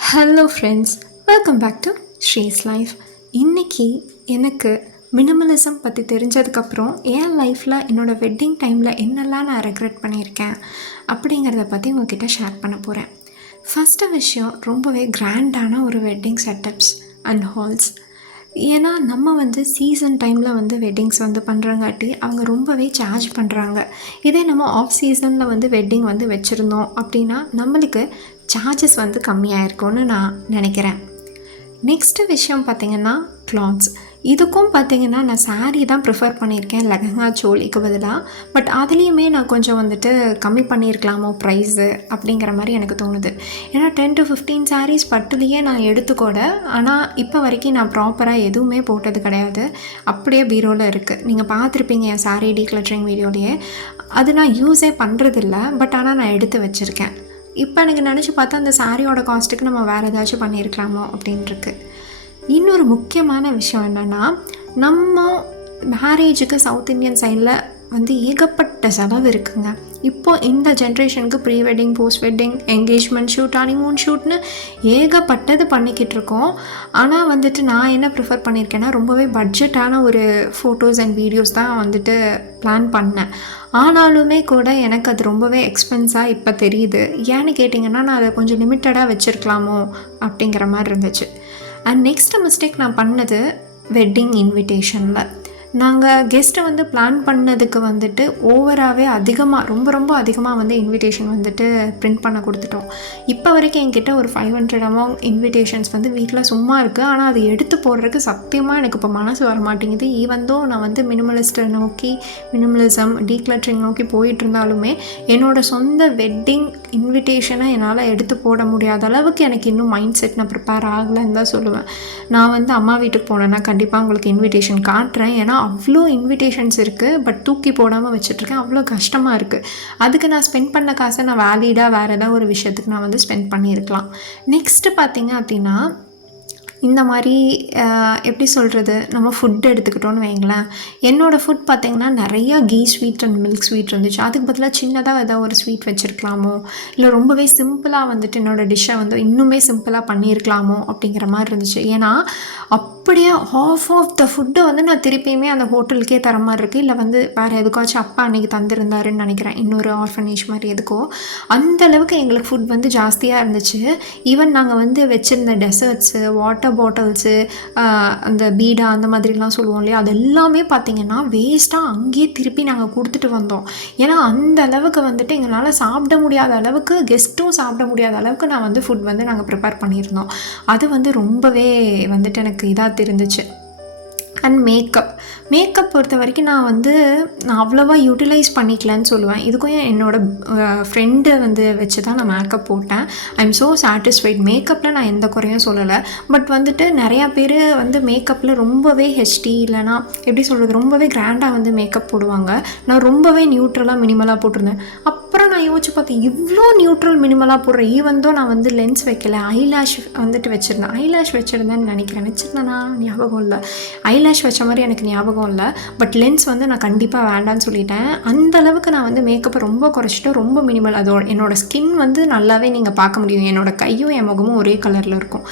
Hello friends, welcome back to Sri's life. இன்றைக்கி எனக்கு minimalism பற்றி தெரிஞ்சதுக்கப்புறம் என் லைஃப்பில் என்னோடய வெட்டிங் டைமில் என்னெல்லாம் நான் ரெக்ரெட் பண்ணியிருக்கேன் அப்படிங்கிறத பற்றி உங்கள்கிட்ட ஷேர் பண்ண போகிறேன். ஃபஸ்ட்டு விஷயம், ரொம்பவே கிராண்டான ஒரு வெட்டிங் செட்டப்ஸ் அண்ட் ஹால்ஸ். ஏன்னா நம்ம சீசன் டைமில் வெட்டிங்ஸ் பண்ணுறங்காட்டி அவங்க ரொம்பவே சார்ஜ் பண்ணுறாங்க. இதே நம்ம ஆஃப் சீசனில் வெட்டிங் வச்சுருந்தோம் அப்படின்னா நம்மளுக்கு சார்ஜஸ் கம்மியாக இருக்கும்னு நான் நினைக்கிறேன். நெக்ஸ்ட்டு விஷயம் பார்த்திங்கன்னா கிளாத்ஸ். இதுக்கும் பார்த்திங்கன்னா நான் சாரீ தான் ப்ரிஃபர் பண்ணியிருக்கேன் லெஹங்கா சோலிக்கு பதிலாக. பட் அதுலேயுமே நான் கொஞ்சம் கம்மி பண்ணியிருக்கலாமோ ப்ரைஸு அப்படிங்கிற மாதிரி எனக்கு தோணுது. ஏன்னா 10 to 15 சாரீஸ் பட்டுலேயே நான் எடுத்துக்கூட, ஆனால் இப்போ வரைக்கும் நான் ப்ராப்பராக எதுவுமே போட்டது கிடையாது. அப்படியே பீரோவில் இருக்குது. நீங்கள் பார்த்துருப்பீங்க என் சாரீ டீக்ளட்டரிங் வீடியோலையே. அது நான் யூஸே பண்ணுறதில்ல, பட் ஆனால் நான் எடுத்து வச்சுருக்கேன். இப்போ எனக்கு நினச்சி பார்த்தா அந்த சாரியோட காஸ்ட்டுக்கு நம்ம வேறு ஏதாச்சும் பண்ணியிருக்கலாமோ அப்படின்ட்டுருக்கு. இன்னொரு முக்கியமான விஷயம் என்னென்னா, நம்ம மேரேஜுக்கு சவுத் இந்தியன் சைடில் ஏகப்பட்ட செலவு இருக்குங்க. இப்போது இந்த ஜென்ரேஷனுக்கு pre wedding, post wedding, engagement shoot, honeymoon ஷூட்னு ஏகப்பட்டது பண்ணிக்கிட்டு இருக்கோம். ஆனால் நான் என்ன ப்ரிஃபர் பண்ணியிருக்கேன்னா, ரொம்பவே பட்ஜெட்டான ஒரு ஃபோட்டோஸ் அண்ட் வீடியோஸ் தான் பிளான் பண்ணேன். ஆனாலுமே கூட எனக்கு அது ரொம்பவே எக்ஸ்பென்ஸாக இப்போ தெரியுது. ஏன்னு கேட்டிங்கன்னா, நான் அதை கொஞ்சம் லிமிட்டடாக வச்சுருக்கலாமோ அப்படிங்கிற மாதிரி இருந்துச்சு. அண்ட் நெக்ஸ்ட் மிஸ்டேக் நான் பண்ணது வெட்டிங் இன்விடேஷனில். நாங்கள் கெஸ்ட்டை பிளான் பண்ணதுக்கு ஓவராகவே அதிகமாக, ரொம்ப அதிகமாக இன்விடேஷன் பிரிண்ட் பண்ண கொடுத்துட்டோம். இப்போ வரைக்கும் என்கிட்ட ஒரு 500 அமௌண்ட் இன்விடேஷன்ஸ் வீட்டில் சும்மா இருக்குது. ஆனால் அது எடுத்து போடுறதுக்கு சத்தியமாக எனக்கு இப்போ மனசு வர மாட்டேங்குது. ஈவந்தோ நான் மினிமலிஸ்ட்டை நோக்கி, மினிமலிசம், டீக்ளட்டரிங் நோக்கி போயிட்டு இருந்தாலுமே என்னோடய சொந்த வெட்டிங் இன்விடேஷனை என்னால் எடுத்து போட முடியாத அளவுக்கு எனக்கு இன்னும் மைண்ட் செட் நான் ப்ரிப்பேர் ஆகலைன்னு தான் சொல்லுவேன். நான் அம்மா வீட்டுக்கு போனேன்னா கண்டிப்பாக உங்களுக்கு இன்விடேஷன் காட்டுறேன். ஏன்னா அவ்வளோ இன்விடேஷன்ஸ் இருக்குது, பட் தூக்கி போடாமல் வச்சுட்ருக்கேன். அவ்வளோ கஷ்டமாக இருக்குது. அதுக்கு நான் ஸ்பெண்ட் பண்ண காசை நான் வேலிடாக வேறு ஏதாவது ஒரு விஷயத்துக்கு நான் ஸ்பெண்ட் பண்ணியிருக்கலாம். நெக்ஸ்ட்டு பார்த்திங்க அப்படின்னா, இந்த மாதிரி எப்படி சொல்கிறது, நம்ம ஃபுட் எடுத்துக்கிட்டோன்னு வைங்களேன். என்னோடய ஃபுட் பார்த்திங்கன்னா நிறையா ghee sweet and milk sweet இருந்துச்சு. அதுக்கு பதிலாக சின்னதாக ஏதாவது ஒரு ஸ்வீட் வச்சுருக்கலாமோ, இல்லை ரொம்பவே சிம்பிளாக என்னோடய டிஷ்ஷை இன்னுமே சிம்பிளாக பண்ணியிருக்கலாமோ அப்படிங்கிற மாதிரி இருந்துச்சு. ஏன்னா அப்படியே ஹாஃப் ஆஃப் த ஃபுட்டை நான் திருப்பியுமே அந்த ஹோட்டலுக்கே தர மாதிரி இருக்குது. இல்லை வேறு எதுக்காச்சும் அப்பா அன்றைக்கி தந்துருந்தாருன்னு நினைக்கிறேன், இன்னொரு ஆர்ஃபனேஜ் மாதிரி எதுக்கோ. அந்தளவுக்கு எங்களுக்கு ஃபுட் ஜாஸ்தியாக இருந்துச்சு. ஈவன் நாங்கள் வச்சுருந்த டெசர்ட்ஸு, வாட்டர் பாட்டில்ஸு, அந்த பீடா அந்த மாதிரிலாம் சொல்லுவோம் இல்லையா, அது எல்லாமே பார்த்திங்கன்னா வேஸ்ட்டாக அங்கேயே திருப்பி நாங்கள் கொடுத்துட்டு வந்தோம். ஏன்னா அந்த அளவுக்கு எங்களால் சாப்பிட முடியாத அளவுக்கு, கெஸ்ட்டும் சாப்பிட முடியாத அளவுக்கு நான் ஃபுட் நாங்கள் ப்ரிப்பேர் பண்ணியிருந்தோம். அது ரொம்பவே எனக்கு இதாக தெரிஞ்சிச்சு. அண்ட் மேக்கப் பொறுத்த வரைக்கும் நான் அவ்வளோவா யூட்டிலைஸ் பண்ணிக்கலன்னு சொல்லுவேன். இதுக்கும் என்னோடய ஃப்ரெண்டு வச்சு தான் நான் மேக்கப் போட்டேன். I am so satisfied. மேக்கப்பில் நான் எந்த குறையும் சொல்லலை. பட் நிறையா பேர் மேக்கப்பில் ரொம்பவே ஹெச்டி, இல்லைனா எப்படி சொல்கிறது, ரொம்பவே கிராண்டாக மேக்கப் போடுவாங்க. நான் ரொம்பவே நியூட்ரலாக மினிமலாக போட்டிருந்தேன். அப்புறம் நான் யோசிச்சு பார்த்தேன், இவ்வளோ நியூட்ரல் மினிமலாக போடுறேன். ஈவந்தோ நான் லென்ஸ் வைக்கல, ஐலாஷ் வச்சுருந்தேன். ஐலாஷ் வச்சுருந்தேன்னு நினைக்கிறேன். வச்சுருந்தேன்னா ஞாபகம் இல்லை. ஐலாஷ் வச்ச மாதிரி எனக்கு ஞாபகம் இல்லை. பட் லென்ஸ் நான் கண்டிப்பாக வேண்டான்னு சொல்லிட்டேன். அந்தளவுக்கு நான் மேக்கப்பை ரொம்ப குறைச்சிட்டு ரொம்ப மினிமல். அதோட என்னோடய ஸ்கின் நல்லாவே நீங்கள் பார்க்க முடியும். என்னோடய கையும் என் முகமும் ஒரே கலரில் இருக்கும்.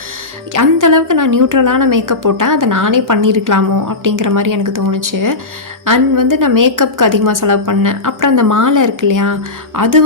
அந்தளவுக்கு நான் நியூட்ரலான மேக்கப் போட்டேன். அதை நானே பண்ணியிருக்கலாமோ அப்படிங்கிற மாதிரி எனக்கு தோணுச்சு. அண்ட் நான் மேக்கப்புக்கு அதிகமாக செலவு பண்ணேன். அப்புறம் அந்த மாலை இருக்கு இல்லையா, அது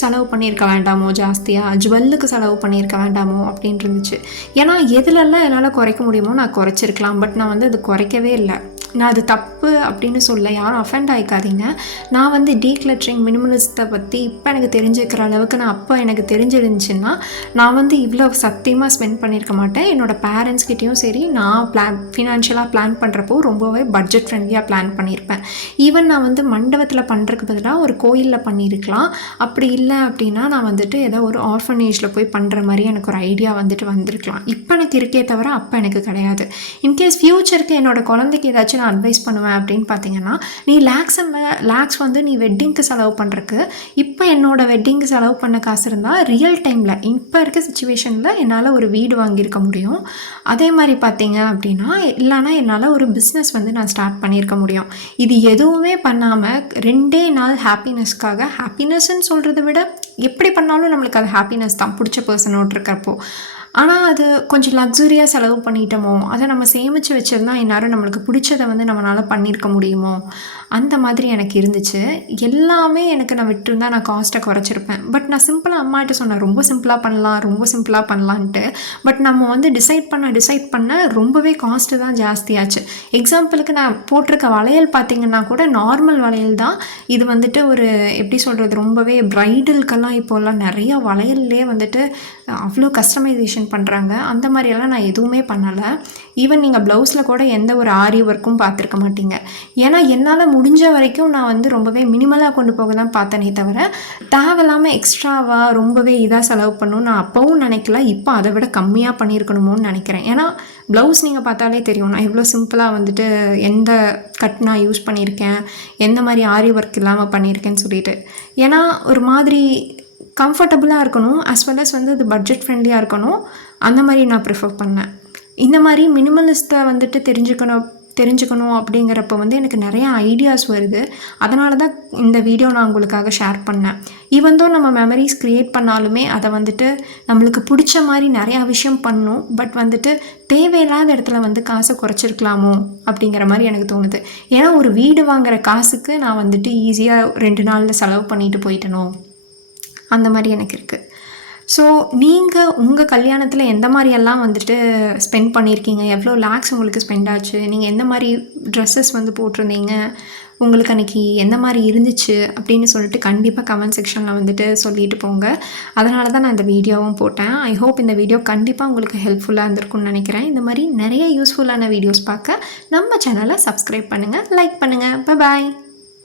செலவு பண்ணியிருக்க வேண்டாமோ, ஜாஸ்தியாக ஜுவல்லுக்கு செலவு பண்ணியிருக்க வேண்டாமோ அப்படின்னு இருந்துச்சு. ஏன்னா எதுலெல்லாம் என்னால் குறைக்க முடியுமோ நான் குறைச்சிருக்கலாம். பட் நான் அது குறைக்கவே இல்லை. நான் அது தப்பு அப்படின்னு சொல்ல, யாரும் அஃபெண்ட் ஆகிக்காதீங்க. நான் டீக்ளட்டரிங், மினிமலிசத்தை பற்றி இப்போ எனக்கு தெரிஞ்சுக்கிற அளவுக்கு நான் அப்போ எனக்கு தெரிஞ்சிருந்துச்சுன்னா நான் இவ்வளோ சத்தியமாக ஸ்பெண்ட் பண்ணியிருக்க மாட்டேன். என்னோடய பேரண்ட்ஸ்கிட்டையும் சரி, நான் ஃபினான்ஷியலாக பிளான் பண்ணுறப்போ ரொம்பவே பட்ஜெட் ஃப்ரெண்ட்லியாக பிளான் பண்ணியிருப்பேன். ஈவன் நான் மண்டபத்தில் பண்ணுறதுக்கு பதிலாக ஒரு கோயிலில் பண்ணியிருக்கலாம். அப்படி இல்லை அப்படின்னா நான் ஏதோ ஒரு ஆர்ஃபனேஜில் போய் பண்ணுற மாதிரி எனக்கு ஒரு ஐடியா வந்திருக்கலாம். இப்போ எனக்கு இருக்கே தவிர அப்போ எனக்கு கிடையாது. இன்கேஸ் ஃப்யூச்சருக்கு என்னோடய குழந்தைக்கு ஏதாச்சும் நான் அட்வைஸ் பண்ணுவேன் அப்படின்னு பார்த்தீங்கன்னா, நீ லேக்ஸ் அண்ட் லேக்ஸ் வந்து நீ வெட்டிங்க்கு செலவு பண்ணுறக்கு இப்போ என்னோடய வெட்டிங்க்கு செலவு பண்ண காசு இருந்தால் ரியல் டைமில் இப்போ இருக்க சுச்சுவேஷனில் என்னால் ஒரு வீடு வாங்கியிருக்க முடியும். அதே மாதிரி பார்த்தீங்க அப்படின்னா, இல்லைனா என்னால் ஒரு பிஸ்னஸ் வந்து நான் ஸ்டார்ட் பண்ணியிருக்க முடியும். இது எதுவுமே பண்ணாமல் 2 நாள் ஹாப்பினஸ்க்காக, ஹாப்பினஸ்ன்னு சொல்கிறத விட எப்படி பண்ணாலும் நம்மளுக்கு அது ஹாப்பினஸ் தான் பிடிச்ச பர்சனோடு இருக்கிறப்போ. ஆனால் அது கொஞ்சம் லக்ஸுரியாக செலவு பண்ணிட்டோமோ, அதை நம்ம சேமித்து வச்சிருந்தா இந்நேரம் நம்மளுக்கு பிடிச்சதை வந்து நம்மளால் பண்ணியிருக்க முடியுமோ, அந்த மாதிரி எனக்கு இருந்துச்சு. எல்லாமே எனக்கு நான் விட்டுருந்தா நான் காஸ்ட்டை குறைச்சிருப்பேன். பட் நான் சிம்பிளாக அம்மாகிட்ட சொன்னேன், ரொம்ப சிம்பிளாக பண்ணலாம், ரொம்ப சிம்பிளாக பண்ணலான்ட்டு. பட் நம்ம வந்து டிசைட் பண்ண ரொம்பவே காஸ்ட்டு தான் ஜாஸ்தியாச்சு. எக்ஸாம்பிளுக்கு நான் போட்டிருக்க வளையல் பார்த்திங்கன்னா கூட நார்மல் வளையல் தான். இது வந்துட்டு ஒரு எப்படி சொல்கிறது, ரொம்பவே ப்ரைடலுக்கெல்லாம் இப்போல்லாம் நிறையா வளையல்லே வந்துட்டு அவ்வளோ கஸ்டமைசேஷன் பண்ணுறாங்க. அந்த மாதிரியெல்லாம் நான் எதுவுமே பண்ணலை. ஈவன் நீங்கள் ப்ளவுஸில் கூட எந்த ஒரு ஆரி ஒர்க்கும் பார்த்துருக்க மாட்டீங்க. ஏன்னா என்னால் முடிஞ்ச வரைக்கும் நான் வந்து ரொம்பவே மினிமலாக கொண்டு போக தான் பார்த்தனே தவிர, தேவையில்லாமல் எக்ஸ்ட்ராவாக ரொம்பவே இதாக செலவு பண்ணணும் நான் அப்போவும் நினைக்கல. இப்போ அதை விட கம்மியாக பண்ணியிருக்கணுமோன்னு நினைக்கிறேன். ஏன்னா ப்ளவுஸ் நீங்கள் பார்த்தாலே தெரியும் நான் எவ்வளோ சிம்பிளாக வந்துட்டு எந்த கட் நான் யூஸ் பண்ணியிருக்கேன், எந்த மாதிரி ஆரி ஒர்க் இல்லாமல் பண்ணியிருக்கேன்னு சொல்லிட்டு. ஏன்னா ஒரு மாதிரி கம்ஃபர்டபுளாக இருக்கணும், அஸ் வெல் அஸ் வந்து அது பட்ஜெட் ஃப்ரெண்ட்லியாக இருக்கணும். அந்த மாதிரி நான் ப்ரிஃபர் பண்ணேன். இந்த மாதிரி மினிமலிஸ்ட்டை வந்துட்டு தெரிஞ்சுக்கணும் அப்படிங்கிறப்ப வந்து எனக்கு நிறைய ஐடியாஸ் வருது. அதனால தான் இந்த வீடியோ நான் உங்களுக்காக ஷேர் பண்ணேன். ஈவன் தோ நம்ம மெமரிஸ் க்ரியேட் பண்ணாலுமே அதை வந்துட்டு நம்மளுக்கு பிடிச்ச மாதிரி நிறையா விஷயம் பண்ணணும். பட் வந்துட்டு தேவையில்லாத இடத்துல வந்து காசை குறைச்சிருக்கலாமோ அப்படிங்கிற மாதிரி எனக்கு தோணுது. ஏன்னா ஒரு வீடு வாங்குகிற காசுக்கு நான் வந்துட்டு ஈஸியாக 2 நாளில் செலவு பண்ணிட்டு போயிட்டனோ, அந்த மாதிரி எனக்கு இருக்குது. ஸோ நீங்கள் உங்கள் கல்யாணத்தில் எந்த மாதிரியெல்லாம் வந்துட்டு ஸ்பெண்ட் பண்ணியிருக்கீங்க, எவ்வளோ லேக்ஸ் உங்களுக்கு ஸ்பெண்ட் ஆச்சு, நீங்கள் எந்த மாதிரி ட்ரெஸ்ஸஸ் வந்து போட்டிருந்தீங்க, உங்களுக்கு அன்றைக்கி எந்த மாதிரி இருந்துச்சு அப்படின்னு சொல்லிட்டு கண்டிப்பாக கமெண்ட் செக்ஷனில் வந்துட்டு சொல்லிட்டு போங்க. அதனால தான் நான் இந்த வீடியோவும் போட்டேன். ஐ ஹோப் இந்த வீடியோ கண்டிப்பாக உங்களுக்கு ஹெல்ப்ஃபுல்லாக இருந்திருக்கும்னு நினைக்கிறேன். இந்த மாதிரி நிறைய யூஸ்ஃபுல்லான வீடியோஸ் பார்க்க நம்ம சேனலை சப்ஸ்கிரைப் பண்ணுங்கள், லைக் பண்ணுங்கள். பாய்.